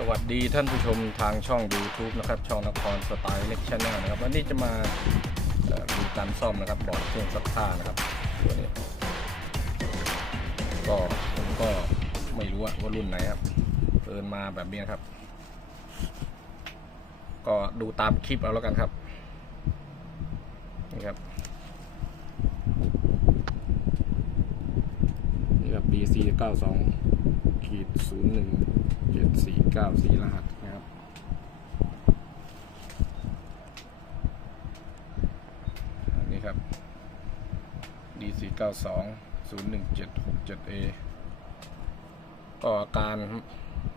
สวัสดีท่านผู้ชมทางช่อง YouTube นะครับ ช่องนครสไตล์เล็กชแนลนะครับ วันนี้จะมาดูการซ่อมนะครับบอร์ดเครื่องซักผ้านะครับตัวนี้ก็ผมก็ไม่รู้ว่ารุ่นไหนครับเอินมาแบบนี้ครับ ก็ดูตามคลิปเอาแล้วกันครับนี่ครับนี่ครับ BC 92 ขีด01 7494รหัสนะครับอันนี้ครับ DC 92 01767A ก็อาการ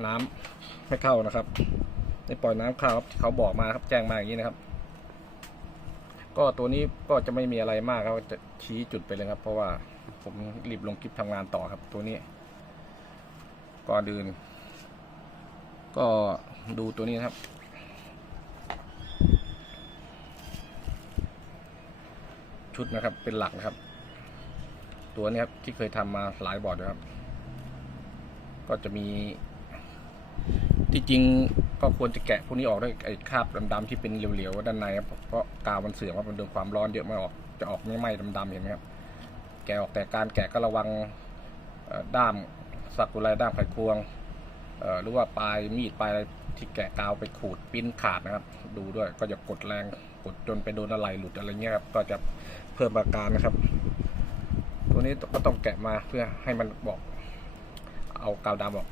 น้ำไม่เข้านะครับไม่ปล่อยน้ำเข้าครับที่เขาบอกมาครับแจ้งมาอย่างนี้นะครับ ก็ตัวนี้ก็จะไม่มีอะไรมากครับจะชี้จุดไปเลยครับ เพราะว่าผมรีบลงคลิปทำงานต่อครับตัวนี้ ก่อนอื่น ก็ดูตัวนี้นะครับ ชุดนะครับเป็นหลักนะครับ ตัวนี้ครับที่เคยทำมาหลายบอร์ดนะครับ ก็จะมีที่จริงก็ควรจะแกะพวกนี้ออกด้วยไอ้คราบดำๆที่เป็นเหลวๆด้านในครับเพราะกาวมันเสื่อมว่ามันโดนความร้อนเยอะมันออกจะออกไม่ไหม้ดำๆเห็นไหมครับ แกะออกแต่การแกะก็ระวังด้าม สักกุไรด้ามไขควงหรือว่าปลายมีดปลายอะไรที่แกะกาวไปขูดปิ้นขาดนะครับ ดูด้วยก็จะกดแรงกดจนไปโดนอะไรหลุดอะไรเงี้ยครับก็จะเพิ่มอาการนะครับ ตัวนี้ก็ต้องแกะมาเพื่อให้มันบอก เอากาวดำออก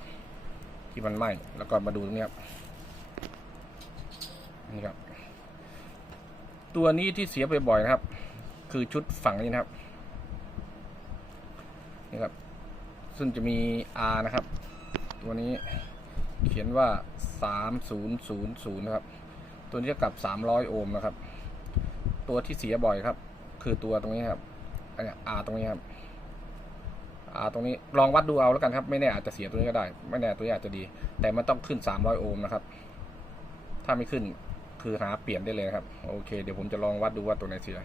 ที่มันไหม้แล้วก็มาดูตรงนี้ครับนี่ครับ ตัวนี้ที่เสียบ่อยๆนะครับ คือชุดฝังนี้นะครับนี่ครับ ซึ่งจะมี R นะครับ ตัวนี้เขียนว่า 3000นะครับ ตัวนี้จะกลับ 300 โอห์มนะครับ ตัวที่เสียบ่อยครับ คือตัวตรงนี้ครับอันนี้ R ตรงนี้ครับอ่าตรงนี้ลองวัดดูเอาแล้วกันครับ ไม่แน่อาจจะเสียตัวนี้ก็ได้ ไม่แน่ตัวนี้อาจจะดี แต่มันต้องขึ้น 300 โอห์มนะครับ ถ้าไม่ขึ้นคือหาเปลี่ยนได้เลยครับ โอเค เดี๋ยวผมจะลองวัดดูว่าตัวไหนเสีย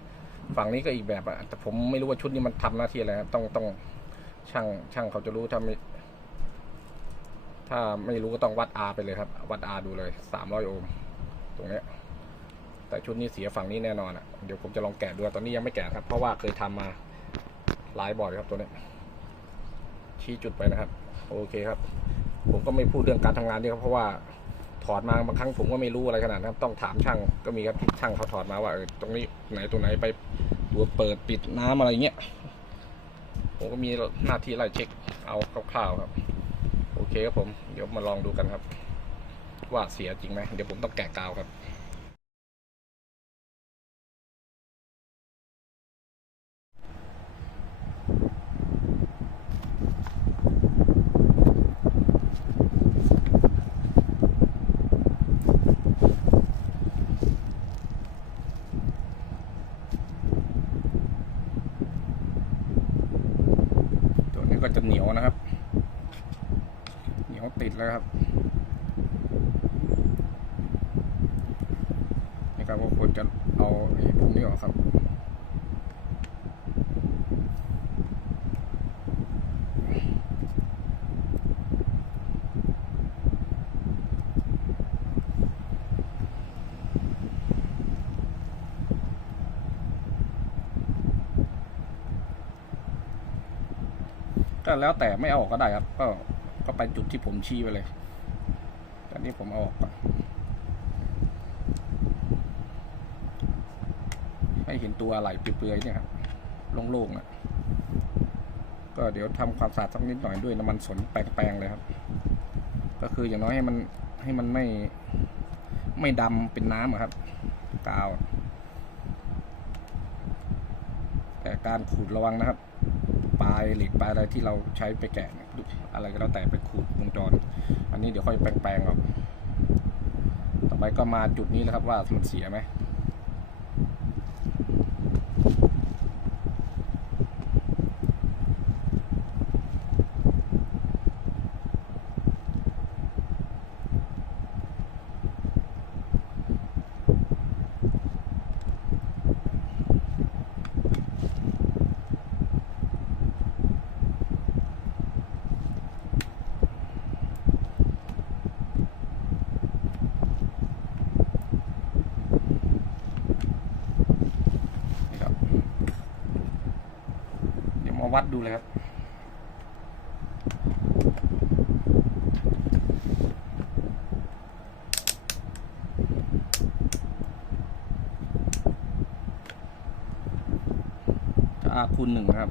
ฝั่งนี้ก็อีกแบบอะแต่ผมไม่รู้ว่าชุดนี้มันทำหน้าที่อะไรครับ ต้องต้อง ช่างช่างเขาจะรู้ถ้าไม่ถ้าไม่รู้ก็ต้องวัด R ไปเลยครับ วัด R ดูเลย300โอห์มตรงเนี้ยแต่ชุดนี้เสียฝั่งนี้แน่นอนอะเดี๋ยวผมจะลองแกะดูตอนนี้ยังไม่แกะครับ เพราะว่าเคยทำมาหลายบ่อร์ดครับตัวนี้ ชี้จุดไปนะครับ โอเคครับ ผมก็ไม่พูดเรื่องการทำงานนี่ครับเพราะว่าถอดมาบางครั้งผมก็ไม่รู้อะไรขนาดนั้นต้องถามช่างก็มีครับที่ช่างเขาถอดมาว่าเออตรงนี้ไหนตัวไหนไปตัวเปิดปิดน้ำอะไรเงี้ย ผมก็มีหน้าที่ไล่เช็คเอาคร่าวๆครับ โอเคครับผม เดี๋ยวมาลองดูกันครับ ว่าเสียจริงไหมเดี๋ยวผมต้องแกะกาวครับ ตัวนี้ก็จะเหนียวนะครับ เหนียวติด แล้วครับนี่ครับก็ควรจะเอาไอ้พวกนี้ออกครับก็แล้วแต่ไม่เอาออกก็ได้ครับก็ ก็ไปจุดที่ผมชี้ไปเลยต่นี่ผมเอาออกก่อนให้เห็นตัวอะไรเปลือยๆเนี่ยครับโล่งๆอะ ก็เดี๋ยวทำความสะอาดสักนิดหน่อยด้วยน้ำมันสนแปลงๆเลยครับ ก็คืออย่างน้อยให้มันให้มันไม่ไม่ดำเป็นน้ำครับ กาว แต่การขูดระวังนะครับ ปลายเหล็กปลายอะไรที่เราใช้ไปแกะอะไรก็แล้วแต่ไปขูดวงจร อันนี้เดี๋ยวค่อยแปลงๆออกต่อไปก็มาจุดนี้แล้วครับว่ามันเสียไหม วัดดูเลยครับถ้าอาคูณหนึ่งครับ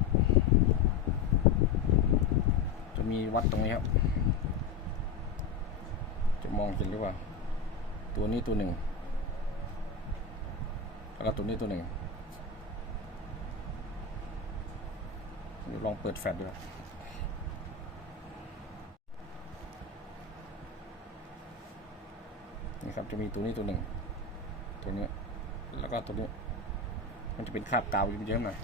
จะมีวัดตรงนี้ครับ จะมองเห็นหรือเปล่า ตัวนี้ตัวหนึ่งแล้วก็ตัวนี้ตัวหนึ่งเดี๋ยว ลองเปิดแฟลชดูนี่ครับจะมีตัวนี้ตัวหนึ่ง ตัวนี้ แล้วก็ตัวนี้ มันจะเป็นคาบกาวเยอะหน่อย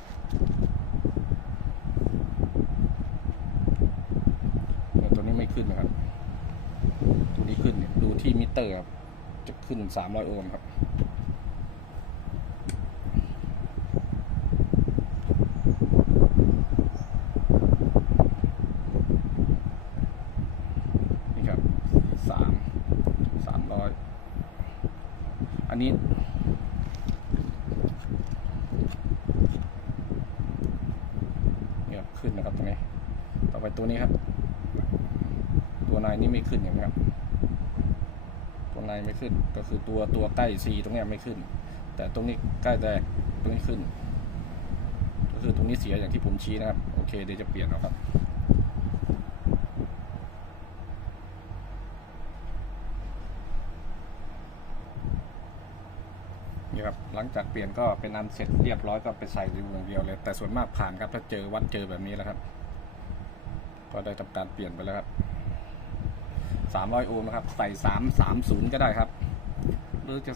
เนี่ยตัวนี้ไม่ขึ้นนะครับ ตัวนี้ขึ้นเนี่ยดูที่มิเตอร์ครับ จะขึ้น 300 โอห์มครับ นี่ครับ สาม สามร้อย อั นี้เนี่ยขึ้นนะครับตรงนี้ ต่อไปตัวนี้ครับ ตัวในนี่ไม่ขึ้นเห็นไหมครับ ตัวในไม่ขึ้น ก็คือตัวตัวใกล้ C ตรงนี้ไม่ขึ้น แต่ตรงนี้ใกล้แตกตรงนี้ขึ้น ก็คือตรงนี้เสียอย่างที่ผมชี้นะครับ โอเคเดี๋ยวจะเปลี่ยนแล้วครับ ครับ หลังจากเปลี่ยนก็เป็นอันเสร็จเรียบร้อยก็ไปใส่ดูอย่างเดียวเลย แต่ส่วนมากผ่านครับถ้าเจอวัดเจอแบบนี้แล้วครับ ก็ได้ทำการเปลี่ยนไปแล้วครับ300โอห์มนะครับ ใส่330ก็ได้ครับ หรือจะ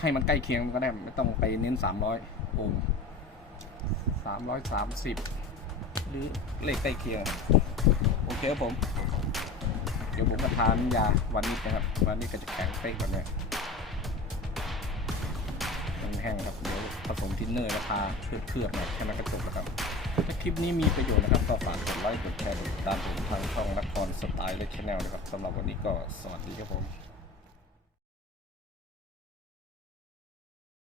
ให้มันใกล้เคียงก็ได้ไม่ต้องไปเน้น300โอห์ม330หรือเลขใกล้เคียงโอเคครับผม เดี๋ยวผมจะทานยาวันนี้นะครับ วันนี้ก็จะแข็งเป๊กแบบนี้ แห้งครับเดี๋ยวผสมทินเนอร์แล้วทาเคลือบๆหน่อยแค่นั้นก็จบแล้วครับ ถ้าคลิปนี้มีประโยชน์นะครับก็ฝากกดไลค์กดแชร์กดติดตามผมทางช่องนครสไตล์และชแนลนะครับสำหรับวันนี้ก็สวัสดีครับผม